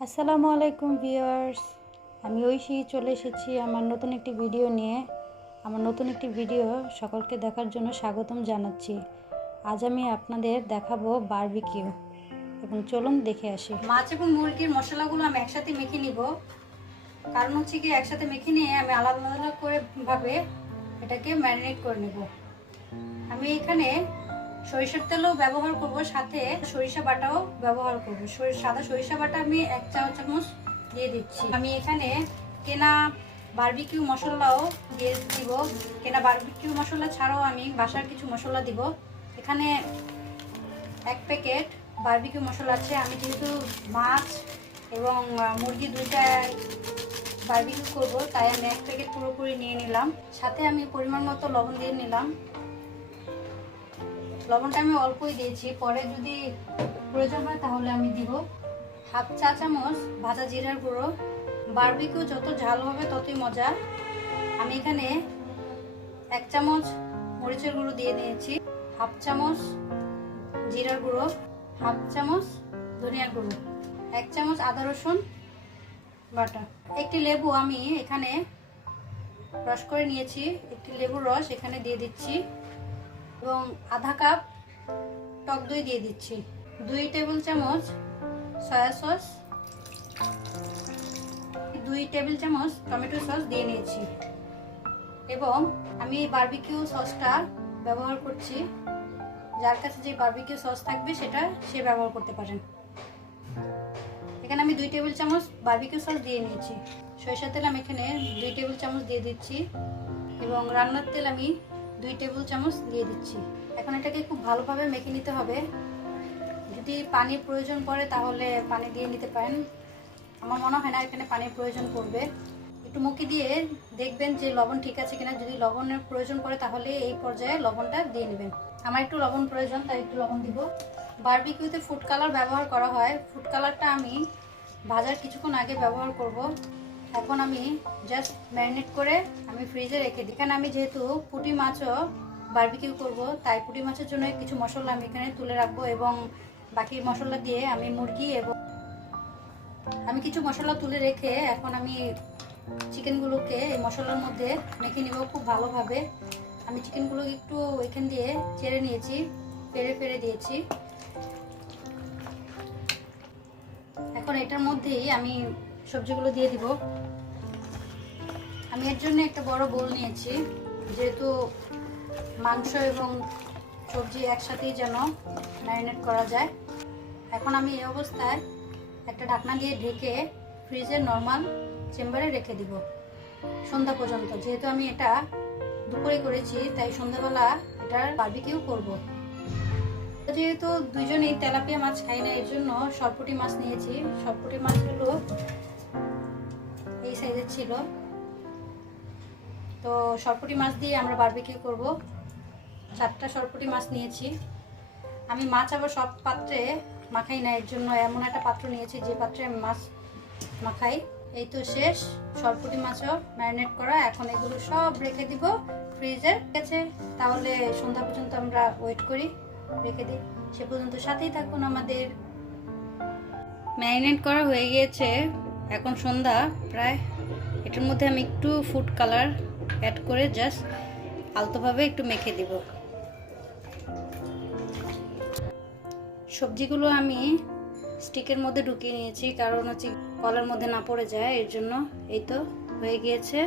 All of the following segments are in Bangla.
আসসালামু আলাইকুম ভিউয়ার্স, আমি ঐশী চলে এসেছি আমার নতুন একটি ভিডিও নিয়ে। আমার নতুন একটি ভিডিও সকলকে দেখার জন্য স্বাগতম জানাচ্ছি। আজ আমি আপনাদের দেখাবো বারবিকিউ, এবং চলুন দেখে আসি। মাছ এবং মুরগির মশলাগুলো আমি একসাথে মেখে নিব, কারণ হচ্ছে কি একসাথে মেখে নিয়ে আমি আলাদা আলাদা করে ভাবে এটাকে ম্যারিনেট করে নেব। আমি এখানে সরিষার তেলও ব্যবহার করব, সাথে সরিষা বাটাও ব্যবহার করব। সাদা সরিষা বাটা আমি 1 চা চামচ দিয়ে দিচ্ছি। আমি এখানে কেনা বারবিকিউ মশলাও দিয়ে দিব। কেনা বারবিকিউ মশলা ছাড়াও আমি বাসার কিছু মশলা দিব। এখানে 1 প্যাকেট বারবিকিউ মশলা আছে। আমি যেহেতু মাছ এবং মুরগি দুইটা বারবিকিউ করব, তাই আমি 1 প্যাকেট পুরোপুরি নিয়ে নিলাম। সাথে আমি পরিমাণ মতো লবণ দিয়ে নিলাম। লবণটা আমি অল্পই দিয়েছি, পরে যদি প্রয়োজন হয় তাহলে আমি দিব। 1/2 চা চামচ ভাজা জিরার গুঁড়ো। বারবিকিউ যত ঝাল হবে ততই মজা। আমি এখানে 1 চামচ মরিচের গুঁড়ো দিয়ে নিয়েছি, 1/2 চামচ জিরার গুঁড়ো, 1/2 চামচ ধনিয়ার গুঁড়ো, 1 চামচ আদা রসুন বাটা। একটি লেবু আমি এখানে রস করে নিয়েছি, একটি লেবুর রস এখানে দিয়ে দিচ্ছি, এবং আধা কাপ টক দই দিয়ে দিচ্ছি। 2 টেবিল চামচ সয়া সস, 2 টেবিল চামচ টমেটো সস দিয়ে নিয়েছি, এবং আমি এই বারবিকিউ সসটা ব্যবহার করছি। যার কাছে যে বারবিকিউ সস থাকবে সেটা সে ব্যবহার করতে পারেন। এখানে আমি 2 টেবিল চামচ বারবিকিউ সস দিয়ে নিয়েছি। সরিষার তেল আমি এখানে 2 টেবিল চামচ দিয়ে দিচ্ছি, এবং রান্নার তেল আমি 2 টেবিল চামচ দিয়ে দিচ্ছি। এখন এটাকে খুব ভালোভাবে মেখে নিতে হবে। যদি পানির প্রয়োজন পড়ে তাহলে পানি দিয়ে নিতে পারেন। আমার মনে হয় না এখানে পানির প্রয়োজন পড়বে। একটু মুখে দিয়ে দেখবেন যে লবণ ঠিক আছে কিনা। যদি লবণের প্রয়োজন পড়ে তাহলে এই পর্যায়ে লবণটা দিয়ে নেবেন। আমার একটু লবণ প্রয়োজন, তাই একটু লবণ দিব। বারবিকিউতে ফুড কালার ব্যবহার করা হয়। ফুড কালারটা আমি ভাজার কিছুক্ষণ আগে ব্যবহার করব। এখন আমি জাস্ট ম্যারিনেট করে আমি ফ্রিজে রেখে দিই। এখানে আমি যেহেতু পুঁটি মাছও বারবিকিউ করব, তাই পুঁটি মাছের জন্য কিছু মশলা আমি এখানে তুলে রাখবো, এবং বাকি মশলা দিয়ে আমি মুরগি এবং আমি কিছু মশলা তুলে রেখে এখন আমি চিকেনগুলোকে এই মশলার মধ্যে মেখে নিব খুব ভালোভাবে। আমি চিকেনগুলোকে একটু এখান দিয়ে চেড়ে নিয়েছি, পেড়ে দিয়েছি। এখন এটার মধ্যেই আমি সবজিগুলো দিয়ে দিব। আমি এর জন্য একটা বড় বোল নিয়েছি, যেহেতু মাংস এবং সবজি একসাথেই যেন ম্যারিনেট করা যায়। এখন আমি এই অবস্থায় একটা ঢাকনা দিয়ে ঢেকে ফ্রিজের নর্মাল চেম্বারে রেখে দিব সন্ধ্যা পর্যন্ত। যেহেতু আমি এটা দুপুরে করেছি, তাই সন্ধ্যাবেলা এটার বারবিকিউ করব। যেহেতু দুজনেই তেলাপিয়া মাছ খাই না, এর জন্য সরপুঁটি মাছ নিয়েছি। সরপুঁটি মাছগুলো এই সাইজের ছিল, তো সরপুঁটি মাছ দিয়ে আমরা বারবিকিউ করব। 4টা সরপুঁটি মাছ নিয়েছি। আমি মাছ আবার সব পাত্রে মাখাই না, এর জন্য এমন একটা পাত্র নিয়েছি যে পাত্রে আমি মাছ মাখাই। এই তো শেষ, সরপুঁটি মাছও ম্যারিনেট করা। এখন এগুলো সব রেখে দিব ফ্রিজে। ঠিক আছে, তাহলে সন্ধ্যা পর্যন্ত আমরা ওয়েট করি, রেখে দিই। সে পর্যন্ত সাথেই থাকুন আমাদের। ম্যারিনেট করা হয়ে গিয়েছে, এখন সন্ধ্যা প্রায়। এটার মধ্যে আমি একটু ফুড কালার অ্যাড করে জাস্ট আলতোভাবে একটু মেখে দিব। সবজিগুলো আমি স্টিকের মধ্যে ঢুকিয়ে নিয়েছি, কারণ হচ্ছে কলার মধ্যে না পড়ে যায়, এর জন্য। এই তো হয়ে গিয়েছে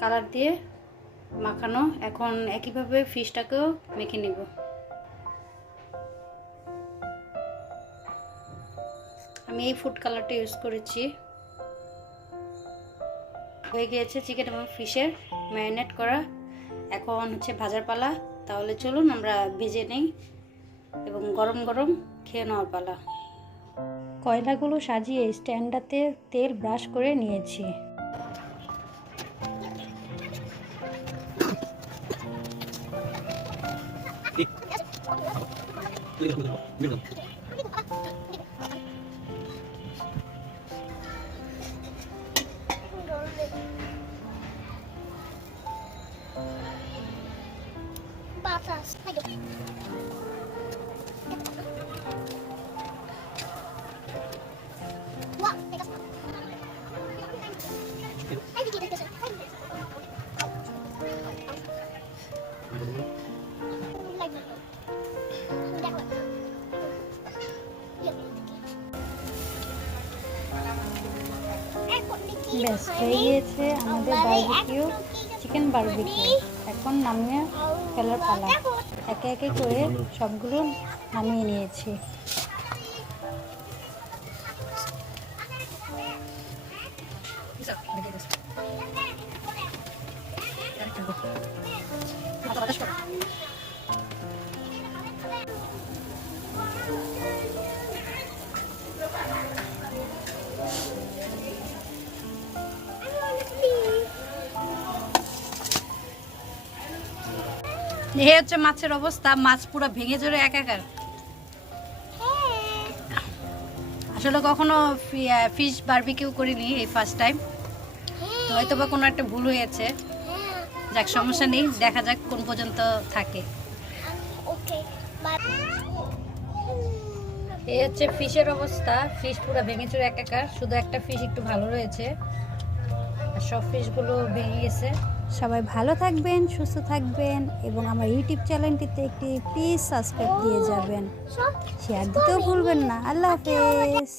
কালার দিয়ে মাখানো। এখন একইভাবে ফিশটাকেও মেখে নিব। আমি এই ফুড কালারটা ইউজ করেছি। হয়ে গিয়েছে চিকেন এবং ফিশের ম্যারিনেট করা। এখন হচ্ছে ভাজার পালা। তাহলে চলুন আমরা ভেজে নেই, এবং গরম গরম খেয়ে নেওয়ার পালা। কয়লাগুলো সাজিয়ে স্ট্যান্ডাতে তেল ব্রাশ করে নিয়েছি। ব্যাস হয়ে গিয়েছে আমাদের বারবিকিউ, চিকেন বারবিকিউ। এখন নামিয়ে ফেলার পালা। একে একে করে সবগুলো নামিয়ে নিয়েছি। এই হচ্ছে মাছের অবস্থা, মাছ পুরো ভেঙে চড়ে একাকার। আসলে কখনো ফিশ বারবিকিউ করিনি, এই ফার্স্ট টাইম। তো হয়তো বা কোনো একটা ভুল হয়েছে, যাক সমস্যা নেই, দেখা যাক কোন পর্যন্ত থাকে। এই হচ্ছে ফিশের অবস্থা, ফিশ পুরো ভেঙে চড়ে একাকার, শুধু একটা ফিশ একটু ভালো রয়েছে, আর সব ফিশগুলো ভেঙে গেছে। সবাই ভালো থাকবেন, সুস্থ থাকবেন, এবং আমার ইউটিউব চ্যানেলটিতে একটি প্লিজ সাবস্ক্রাইব দিয়ে যাবেন, শেয়ার দিতেও ভুলবেন না। আল্লাহ হাফেজ।